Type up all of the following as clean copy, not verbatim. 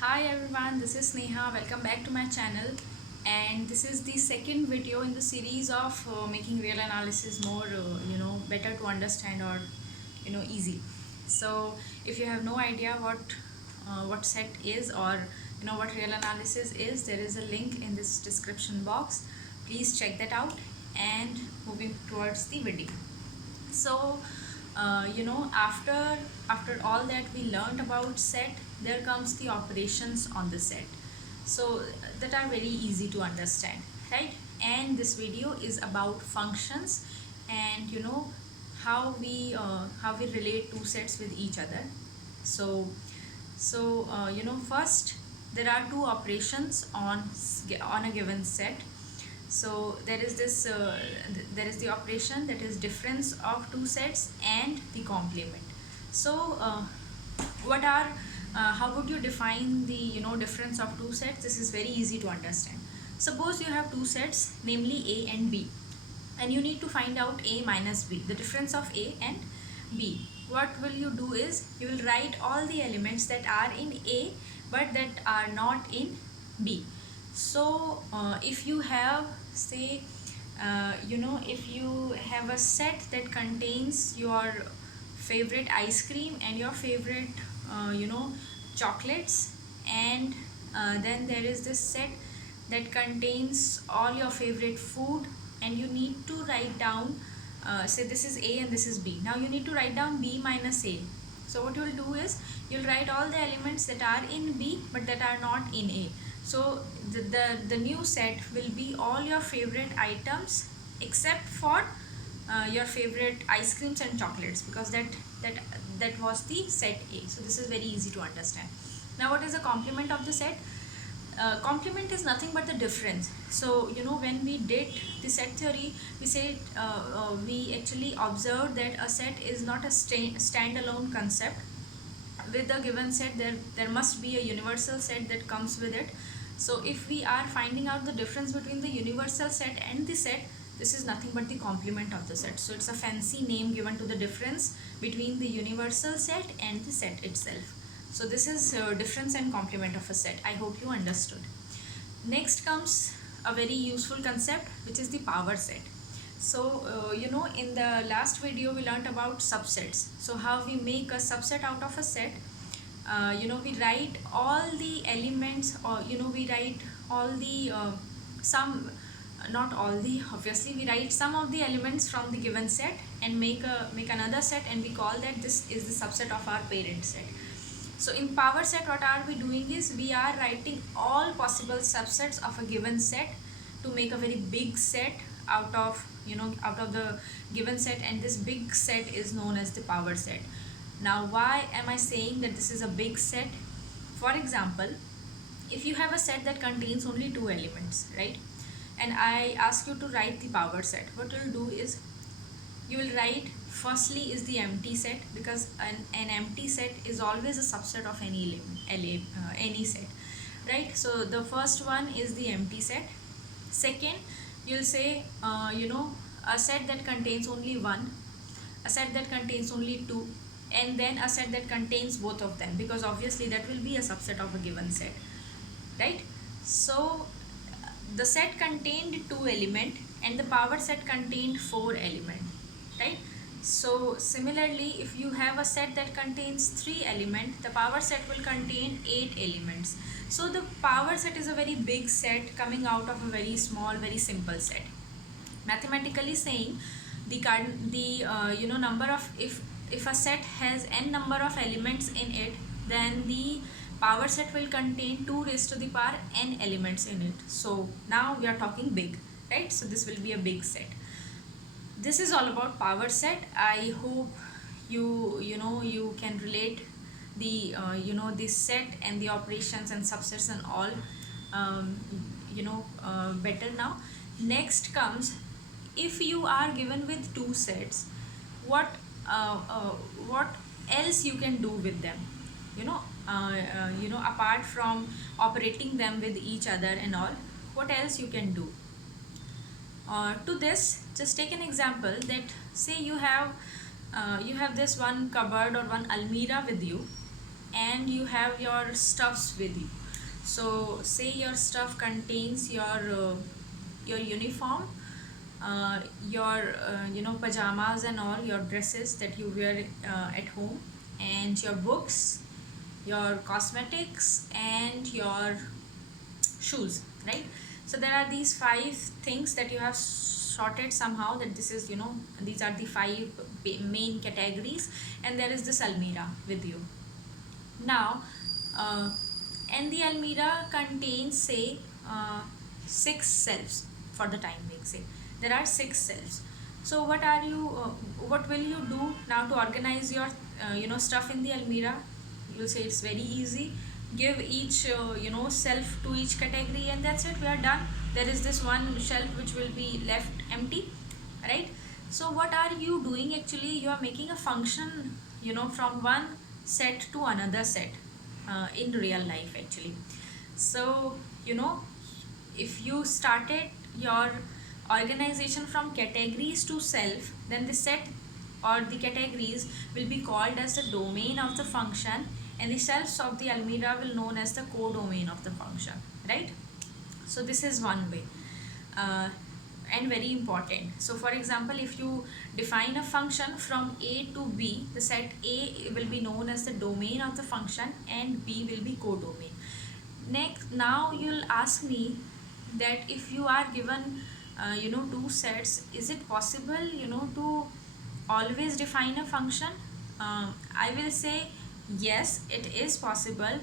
Hi everyone, this is Sneha. Welcome back to my channel. And this is the second video in the series of making real analysis more, better to understand or, easy. So, if you have no idea what set is or what real analysis is, there is a link in this description box. Please check that out. And moving towards the video. So after all that we learned about set, there comes the operations on the set, so that are very easy to understand, right? And this video is about functions and how we relate two sets with each other. So first, there are two operations on a given set. So there is the operation, that is difference of two sets, and the complement. So what are how would you define the difference of two sets? This is very easy to understand. Suppose you have two sets, namely A and B, and you need to find out A minus B, the difference of A and B. What will you do is you will write all the elements that are in A but that are not in B. So if you have, say, if you have a set that contains your favorite ice cream and your favorite chocolates, and then there is this set that contains all your favorite food, and you need to write down, say this is A and this is B. Now you need to write down B minus A. So what you'll do is you'll write all the elements that are in B but that are not in A. So the new set will be all your favorite items except for your favorite ice creams and chocolates, because that was the set A. So this is very easy to understand. Now what is the complement of the set? Complement is nothing but the difference. So when we did the set theory, we said we actually observed that a set is not a standalone concept. With a given set, there must be a universal set that comes with it. So if we are finding out the difference between the universal set and the set, this is nothing but the complement of the set. So it's a fancy name given to the difference between the universal set and the set itself. So this is difference and complement of a set. I hope you understood. Next comes a very useful concept, which is the power set. So in the last video we learned about subsets. So how we make a subset out of a set. We write all the elements, or we write all the some not all the, obviously we write some of the elements from the given set and make another set, and we call that this is the subset of our parent set. So in power set, what are we doing is we are writing all possible subsets of a given set to make a very big set out of the given set, and this big set is known as the power set. Now why am I saying that this is a big set? For example, if you have a set that contains only two elements, right, and I ask you to write the power set, what you'll do is you will write, firstly is the empty set, because an empty set is always a subset of any element, any set, right? So the first one is the empty set. Second, you'll say a set that contains only one, a set that contains only two, and then a set that contains both of them, because obviously that will be a subset of a given set, right? So the set contained two element and the power set contained four element, right? So similarly, if you have a set that contains three element, the power set will contain eight elements. So the power set is a very big set coming out of a very small, very simple set. Mathematically saying, the number of, if a set has n number of elements in it, then the power set will contain 2 raised to the power n elements in it. So now we are talking big, right? So this will be a big set. This is all about power set. I hope you can relate the the set and the operations and subsets and all better now. Next comes, if you are given with two sets, what what else you can do with them, apart from operating them with each other and all, what else you can do? To this, just take an example that, say you have this one cupboard or one almirah with you, and you have your stuffs with you. So say your stuff contains your uniform, your pajamas and all your dresses that you wear at home, and your books, your cosmetics, and your shoes, right? So there are these five things that you have sorted somehow, that this is, these are the five main categories, and there is this almirah with you now. uh, and the almirah contains, say, six shelves. For the time being, say there are six shelves. So what will you do now to organize your stuff in the almirah? You'll say it's very easy. Give each shelf to each category, and that's it, we are done. There is this one shelf which will be left empty, right? So what are you doing actually? You are making a function, from one set to another set, in real life actually. So if you started your organization from categories to self, then the set or the categories will be called as the domain of the function, and the shelves of the almirah will known as the codomain of the function, right? So this is one way, uh, and very important. So for example, if you define a function from a to b, the set a will be known as the domain of the function, and b will be codomain. Next, now you'll ask me that if you are given two sets, is it possible to always define a function? I will say yes, it is possible,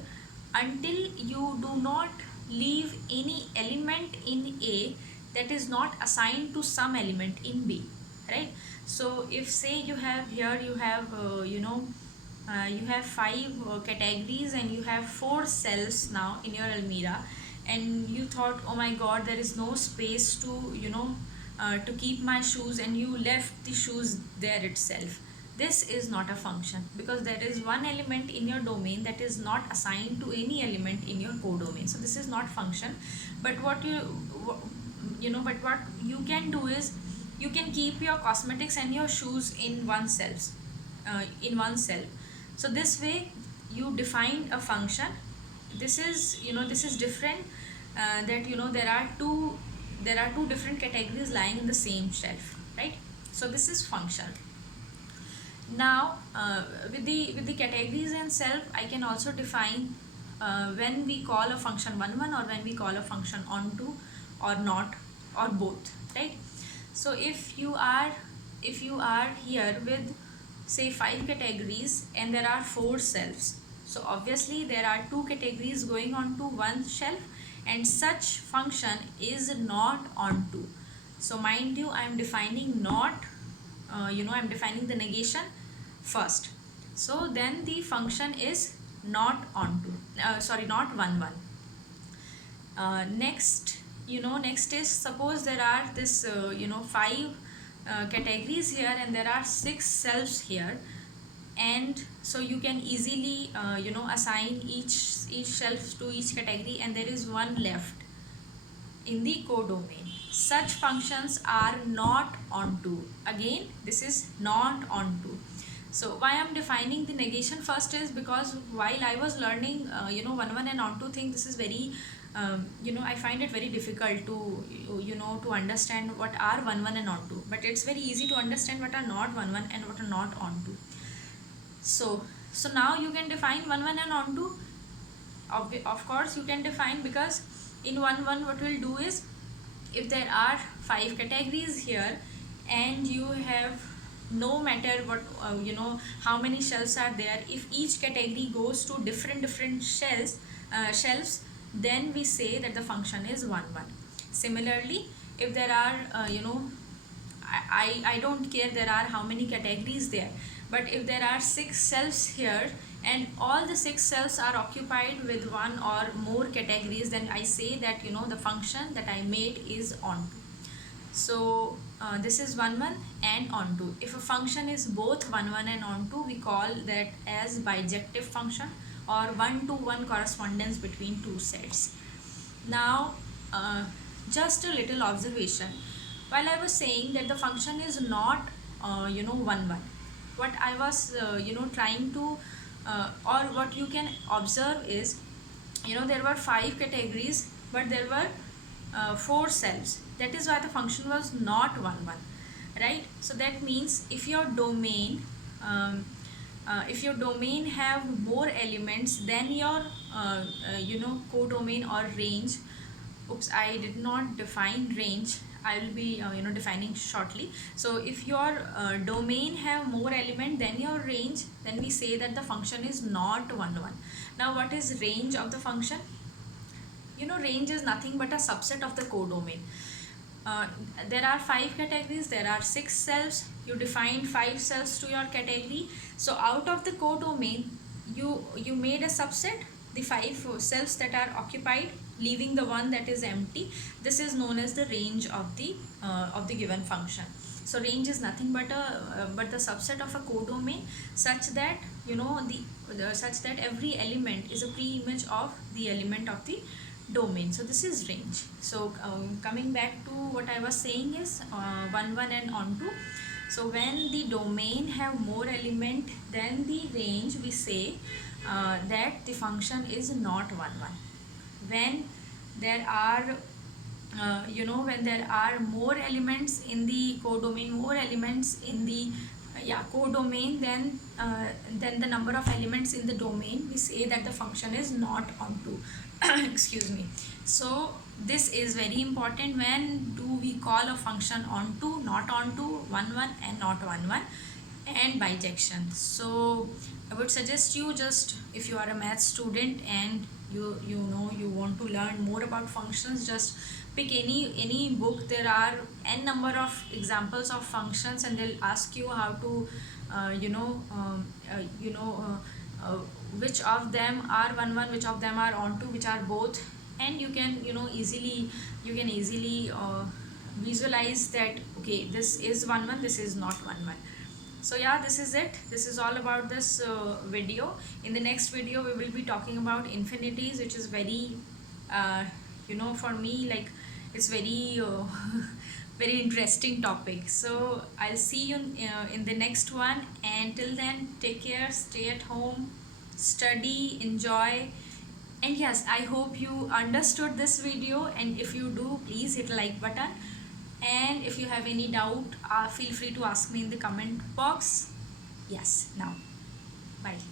until you do not leave any element in a that is not assigned to some element in b, right? So if, say, you have here, you have you have five categories, and you have four cells now in your almirah, and you thought, oh my god, there is no space to to keep my shoes, and you left the shoes there itself. This is not a function, because there is one element in your domain that is not assigned to any element in your codomain. So this is not function. But what you can do is, you can keep your cosmetics and your shoes in one cell. So this way you define a function. This is different, that there are two different categories lying in the same shelf, right? So this is function. Now, with the categories and self, I can also define when we call a function one, or when we call a function onto, or not, or both, right? So if you are here with, say, five categories, and there are four shelves, so obviously there are two categories going on to one shelf, and such function is not onto. So mind you, I am defining not, I'm defining the negation first. So then the function is not onto, sorry, not one. Next is, suppose there are this five categories here, and there are six cells here, and so you can easily assign each shelf to each category, and there is one left in the codomain. Such functions are not onto. Again, this is not onto. So why I'm defining the negation first is because while I was learning one and onto thing, this is very I find it very difficult to understand what are one and onto, but it's very easy to understand what are not one and what are not onto. So now you can define one and onto. Of course you can define, because in one what we'll do is, if there are five categories here, and you have, no matter what how many shelves are there, if each category goes to different shelves, then we say that the function is one. Similarly, if there are I don't care there are how many categories there, but if there are six cells here, and all the six cells are occupied with one or more categories, then I say that the function that I made is onto. So this is one and onto. If a function is both one and onto, we call that as bijective function, or one-to-one correspondence between two sets. Now just a little observation. While I was saying that the function is not one, what I was trying to or what you can observe is, there were 5 categories, but there were 4 cells. That is why the function was not 1 1, right? So that means if your domain have more elements than your codomain or range. Oops, I did not define range. I will be defining shortly. So if your domain have more element than your range, then we say that the function is not 1 1. Now what is range of the function? Range is nothing but a subset of the codomain. uh, there are 5 categories, there are 6 cells. You define 5 cells to your category. So out of the codomain, you made a subset, the 5 cells that are occupied, leaving the one that is empty. This is known as the range of the given function. So range is nothing but the subset of a codomain, such that such that every element is a pre-image of the element of the domain. So this is range. So coming back to what I was saying is 1 1 and onto. So when the domain have more element than the range, we say that the function is not 1 1. When there are when there are more elements in the codomain, more elements in the codomain, then the number of elements in the domain, we say that the function is not onto. Excuse me. So this is very important. When do we call a function onto, not onto, 1 1 and not 1 1, and bijection? So I would suggest you, just if you are a math student and you want to learn more about functions, just pick any book. There are n number of examples of functions, and they'll ask you how to which of them are 1 1, which of them are onto, which are both. And you can easily visualize that, okay, this is 1 1, this is not 1 1. So yeah, this is it. This is all about this video. In the next video, we will be talking about infinities, which is very for me, like, it's very very interesting topic. So I'll see you in the next one, and till then, take care, stay at home, study, enjoy. And yes, I hope you understood this video, and if you do, please hit like button. And if you have any doubt, feel free to ask me in the comment box. Yes, now bye.